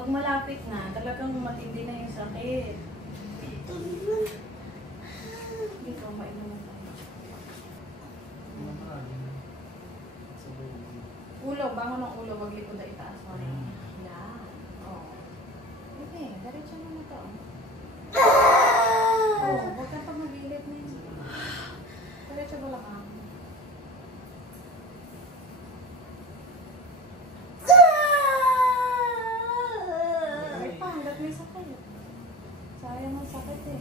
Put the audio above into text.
Pag malapit na, talagang matindi na yung sakit. Dito, mainom mo tayo. Ulo, bangon ng ulo, wag likod na itaas mo rin. Yan. Oo. Okay, diretso mo na to. Oo, huwag ka pa magilip na yun. Diretso ba lang ako? Ay pa, hanggat may sakit. Sayang ang sakit eh.